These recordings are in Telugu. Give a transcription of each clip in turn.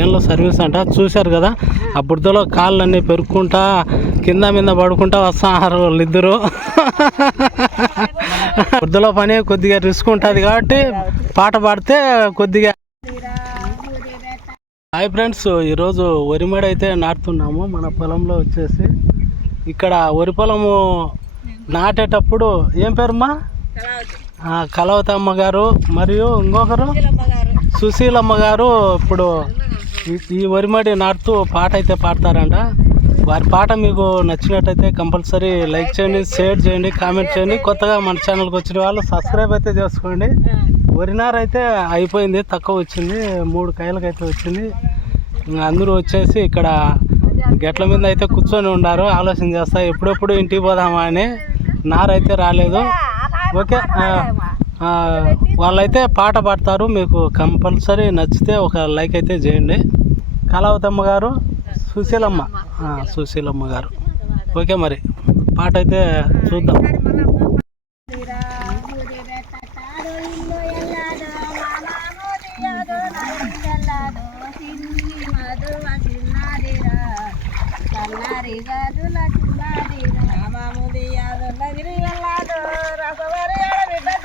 ఏళ్ళ సర్వీస్ అంట. చూశారు కదా? ఆ బురదలో కాళ్ళన్నీ పెరుక్కుంటా కింద మీద పడుకుంటా వస్తున్నారు వాళ్ళిద్దరు. బురదలో పని కొద్దిగా రిస్క్ ఉంటుంది కాబట్టి పాట పాడితే కొద్దిగా. హాయ్ ఫ్రెండ్స్ ఈరోజు వరి మడి అయితే నాటుతున్నాము. మన పొలంలో వచ్చేసి ఇక్కడ వరి పొలము నాటేటప్పుడు ఏం పేరుమా కలవతమ్మ గారు. మరియు ఇంకొకరు? సుశీలమ్మ గారు ఇప్పుడు ఈ- ఈ వరిమడి నాటుతూ పాట అయితే పాడతారంట. వారి పాట మీకు నచ్చినట్టయితే కంపల్సరీ లైక్ చేయండి షేర్ చేయండి కామెంట్ చేయండి. కొత్తగా మన ఛానల్కి వచ్చిన వాళ్ళు సబ్స్క్రైబ్ అయితే చేసుకోండి. వరినార్ అయితే అయిపోయింది తక్కువ వచ్చింది మూడు కాయలకు అయితే వచ్చింది. అందరూ వచ్చేసి ఇక్కడ గట్ల మీద అయితే కూర్చొని ఉన్నారు ఆలోచన చేస్తా ఎప్పుడెప్పుడు ఇంటికి పోదామా అని. నారైతే రాలేదు. ఓకే వాళ్ళైతే పాట పాడతారు. మీకు కంపల్సరీ నచ్చితే ఒక లైక్ అయితే చేయండి. కళావతమ్మ గారు సుశీలమ్మ. సుశీలమ్మ గారు. ఓకే మరి. పాట అయితే చూద్దాం.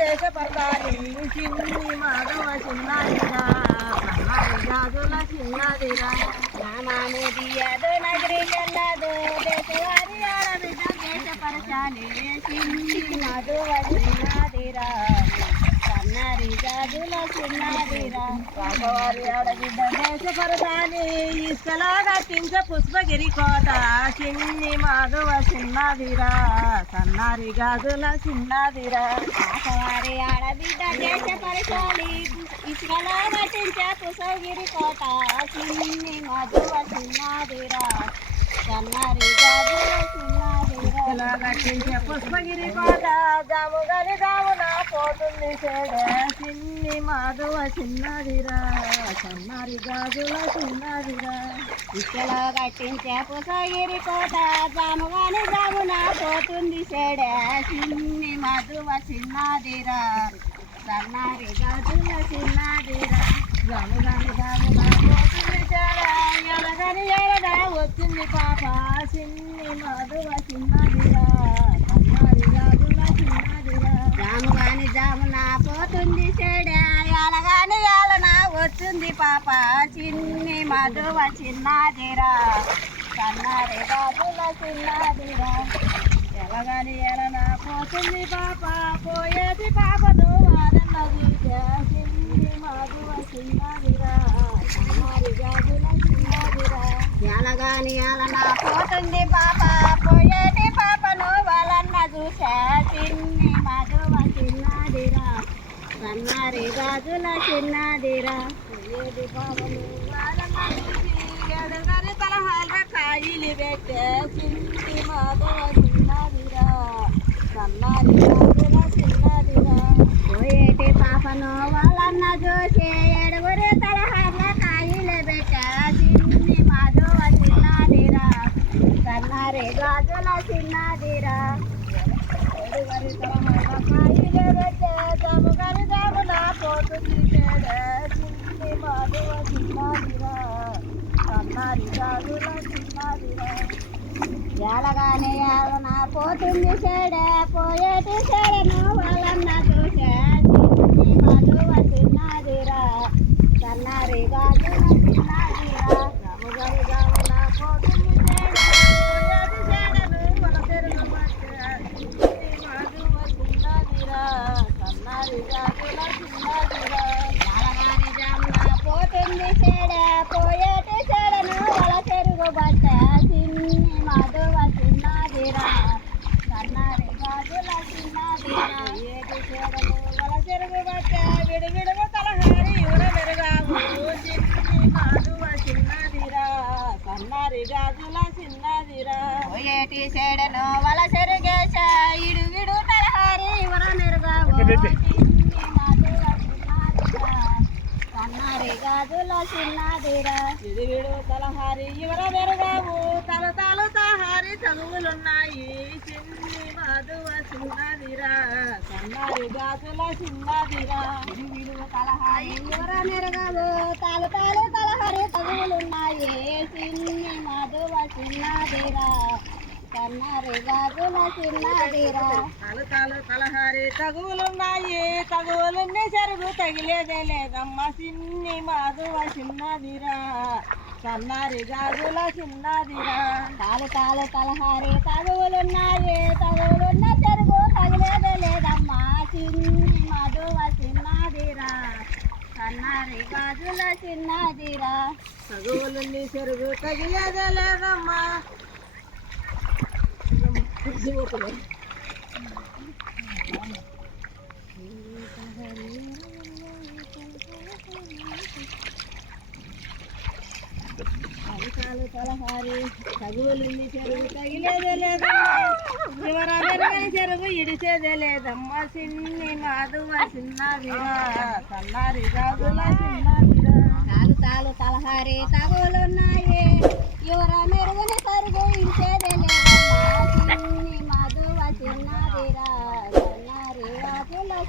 దేశపరదారి చిన్ని మాధవ చిన్నదిరా జాజుల చిన్నదిరా నామాను దియదు నగరి చెల్లదు దేశవారి ఆడబిడ్డ దేశపరచాలి చిన్ని మాధవ చిన్నదిరా ఇసుకలాగా తించ పుష్పగిరి కోట చిన్ని మాధవ చిన్నదిరా సన్నారి గాజుల చిన్నదిరా ఆకవారి ఆడబిడ్డ దేశ పరిశాలి ఇసుకలో పట్టించే పుసగిరి కోట చిన్ని మాధవ చిన్నదిరా సన్నారి గాజుల చిన్నదిరా పుష్పగిరి కోట జాము గని పోతుంది చెడే చిన్ని మాధవ చిన్నదిరా. సన్నారి గాజుల చిన్నదిరా. ఇసుకలో కట్టించే పుసగిరి కోట జాముగాని జామున పోతుంది చెడే చిన్ని మధువ చిన్నదిరా. సన్నారి గాజుల చిన్నదిరా. జాము జామున పోతుంది చెడే ఎలగని ఎలగా వచ్చింది పాప. చిన్ని మాధవ చిన్న సన్నారి గాజుల చిన్నదిరా జాముగాని జామున వచ్చింది చెడే ఎలగాని ఎలన వచ్చింది పాప. చిన్ని మధువ చిన్నదిరా. సన్నారి బాబుల చిన్నదిరా. ఎలగాని ఎలన పోతుంది పాప. పోయేది పాప వారన్న చిన్ని మధువ చిన్నదిరా. సన్నారి బాబుల చిన్నదిరా. ఎలగాని ఎలన పోతుంది పాప పోయేటి పాపను వాళ్ళన్న చూసా చిన్ని మధువ చిన్నదిరా సన్నారి గాజుల చిన్నదిరా. పోయేది తలహాల కాయిలి పెట్టే మాధవ చిన్నదిరా సన్నారి గాజుల చిన్నదిరా పోయేటి పాపను వాళ్ళన్న చూసి ఏడుగురి తలహార్ల కాయిలు పెట్ట చిన్ని మధువ చిన్నదిరా సన్నారి గాజుల చిన్నదిరా ఎడుగని తలహాల కాయిలి పెట్టే జముగని జమున పోతుంది చెడే చిన్ని మాధవ చిన్నదిరా సన్నారి గాజుల చిన్నదిరా పోతుంది చెడే పోయేటి చెడను వాళ్ళన్న చూసే చిన్ని మధువ చిన్నదిరా సన్నారి వల సెరుగేశ ఇడు విడు నరహరి వర నెరుగా కన్నారి గాజుల చిన్నదిరా. ఇడు విడు తలహారి ఇవర మెరుగావు తల చదువులున్నాయి. చిన్ని మధువ చిన్నదిరా. కన్నారి గాజుల చిన్నదిరా. తలహారి ఇవర మెరుగావు తల తల తలహారి చదువులున్నాయి. చిన్ని మధువ చిన్నదిరా. సన్నారి గాజుల చిన్నదిరా తాలు తలహారి తగులున్నాయి తగులున్ని చెరుగు తగిలేదే లేదమ్మ సిన్ని మాధువ చిన్నదిరా సన్నారి గాజుల చిన్నదిరా తాలు తాలు తలహారి తగులున్నాయి తగులున్న చెరుగు తగిలేదే లేదమ్మా చిన్ని మధువ చిన్నదిరా సన్నారి గాజుల చిన్నదిరా తగులున్ని చెరుగు తగిలేదే లేదమ్మా. చెరుగు ఇడిచేదే లేదమ్మా సిన్ని మాధువ చిన్నదిరా సన్నారి గాజుల చిన్నదిరా తాలు తాలు తలహారి తగులున్నాయి. యువర మెరుగుని సరుగు ఇంచేదే లేదమ్మా చిన్ని మధువ చిన్నదిరా సన్నారి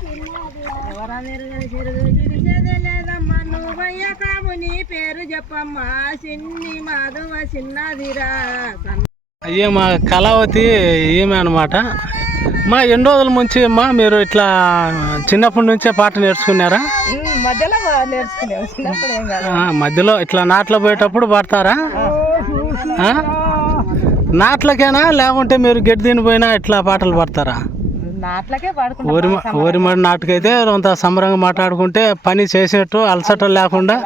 గాజుల చిన్నదిరా ఎవరెరుగని చెరుగు ఇడిచేదే లేదమ్మా నువ్వయ్య కాము నీ పేరు చెప్పమ్మా. సిన్ని మాధువ చిన్నదిరా. సన్న అయ్యే మా కళావతి ఈమె అనమాట మా ఎన్ని రోజుల నుంచి అమ్మా మీరు ఇట్లా చిన్నప్పటి నుంచే పాట నేర్చుకున్నారా? మధ్యలో నేర్చుకునేవు చిన్నప్పుడు ఏం కాదు. ఆ, మధ్యలో ఇట్లా నాట్లో పోయేటప్పుడు పాడతారా? ఆ? నాట్లకేనా? లేకుంటే మీరు గడ్డి తినిపోయినా ఇట్లా పాటలు పాడతారా? పాడుకుంటా వరి వరిమడి నాటుకైతే కొంత సంబరంగా మాట్లాడుకుంటే పని చేసేట్టు అలసట లేకుండా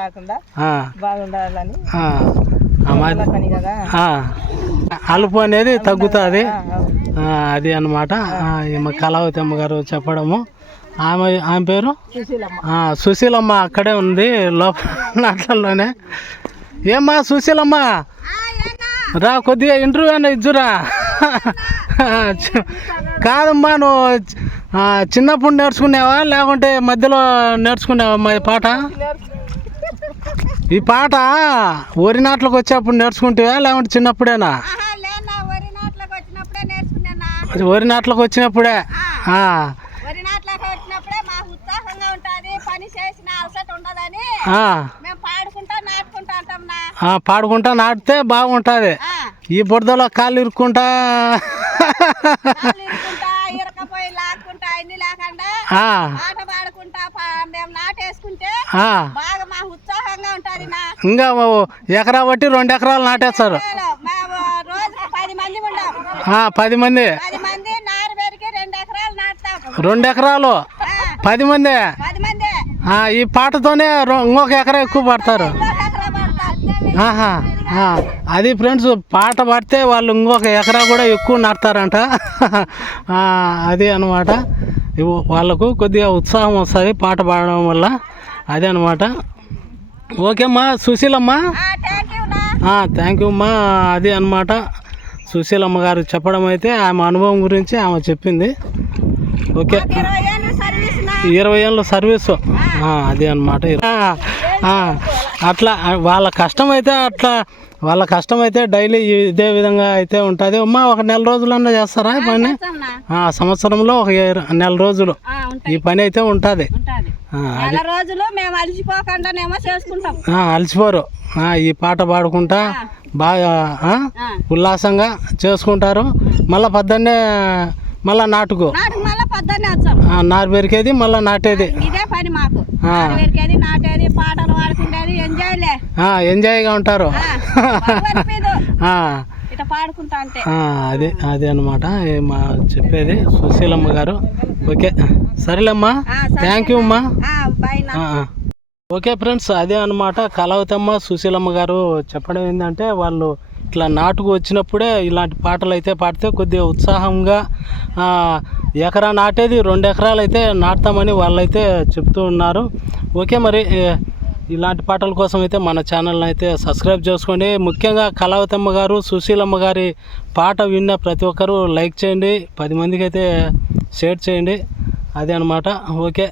అలుపు అనేది తగ్గుతుంది. అది అనమాట ఈమె కళావతి అమ్మగారు చెప్పడము. ఆమె ఆమె పేరు? సుశీలమ్మ. ఆ, సుశీలమ్మ అక్కడే ఉంది లోపల నాట్లలోనే. ఏమ్మా సుశీలమ్మ? రా కొద్దిగా ఇంటర్వ్యూ అన్న ఇచ్చురా కాదమ్మా నువ్వు చిన్నప్పుడు నేర్చుకున్నావా లేకుంటే మధ్యలో నేర్చుకున్నావా అమ్మా ఈ పాట? ఈ పాట వరి నాట్లకు వచ్చేప్పుడు నేర్చుకుంటావా లేకుంటే చిన్నప్పుడేనా? వరి నాట్లకు వచ్చినప్పుడే పాడుకుంటా నాటితే బాగుంటుంది. ఈ బురదలో కాళ్ళు ఇరుక్కుంటా. ఇరకపోయి లాక్కుంటా అన్ని లేకుండా ఆ, పాట పాడుకుంటా పా- మేము నాటేసుకుంటే ఆ. బాగా మా ఉత్సాహంగా ఉంటుంది నా ఇంకా ఎకరా బట్టి రెండు ఎకరాలు నాటేస్తారు. పది మంది ఉండాం. ఆ, పది మంది. పది మంది నారు పెరిగి రెండు ఎకరాలు నాటుతాం. రెండు ఎకరాలు? ఆ, పది మంది? పది మంది. ఆ, ఈ పాటతోనే ఇంకొక ఎకరా ఎక్కువ పడతారు. ఆహా. అది ఫ్రెండ్స్ పాట పాడితే వాళ్ళు ఇంకొక ఎకరా కూడా ఎక్కువ నాటుతారంట. ఆ, అది అనమాట వాళ్ళకు కొద్దిగా ఉత్సాహం వస్తుంది పాట పాడడం వల్ల. అదే అనమాట ఓకేమ్మా సుశీలమ్మా. థ్యాంక్ యూ నా థ్యాంక్ యూ అమ్మా. అది అనమాట సుశీలమ్మ గారు చెప్పడం అయితే ఆమె అనుభవం గురించి ఆమె చెప్పింది. ఓకే. ఇరవై ఏళ్ళు సర్వీస్ అది అనమాట అట్లా వాళ్ళ కష్టం అయితే అట్లా వాళ్ళ కష్టం అయితే డైలీ ఇదే విధంగా అయితే ఉంటుంది. అమ్మా ఒక నెల రోజులన్నా చేస్తారా ఈ పని? సంవత్సరంలో ఒక నెల రోజులు. ఈ పని అయితే ఉంటుంది. ఉంటుంది. నెల రోజులు మేము అలసిపోకుండానేమో చేసుకుంటాం. అలసిపోరు. ఈ పాట పాడుకుంటా బాగా. ఉల్లాసంగా చేసుకుంటారు. మళ్ళీ పొద్దున్నే మళ్ళా నాటుకు. నారు పెరికేది మళ్ళీ నాటేది. ఇదే పని మాకు. నాటేది పాటలు పాడుకునేది ఎంజాయ్లే ఆ, ఎంజాయ్గా ఉంటారు. అది అది అనమాట మా చెప్పేది సుశీలమ్మ గారు. ఓకే. సరేలేమ్మా. థ్యాంక్ యూ అమ్మా. ఓకే ఫ్రెండ్స్ అదే అనమాట కలవతమ్మ సుశీలమ్మ గారు చెప్పడం ఏంటంటే వాళ్ళు ఇట్లా నాటుకు వచ్చినప్పుడే ఇలాంటి పాటలు అయితే పాడితే కొద్దిగా ఉత్సాహంగా ఎకరా నాటేది రెండు ఎకరాలు అయితే నాటుతామని వాళ్ళైతే చెప్తూ ఉన్నారు. ఓకే మరి ఇలాంటి పాటల కోసం అయితే మన ఛానల్ని అయితే సబ్స్క్రైబ్ చేసుకోండి. ముఖ్యంగా కళావతమ్మ గారు సుశీలమ్మ గారి పాట విన్న ప్రతి ఒక్కరూ లైక్ చేయండి. పది మందికి అయితే షేర్ చేయండి. అదే అనమాట ఓకే.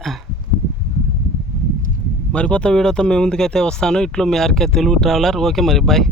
మరికొత్త వీడియోతో మీ ముందుకైతే వస్తాను. ఇట్లు మీ ఆర్కే తెలుగు ట్రావెలర్. ఓకే మరి బాయ్.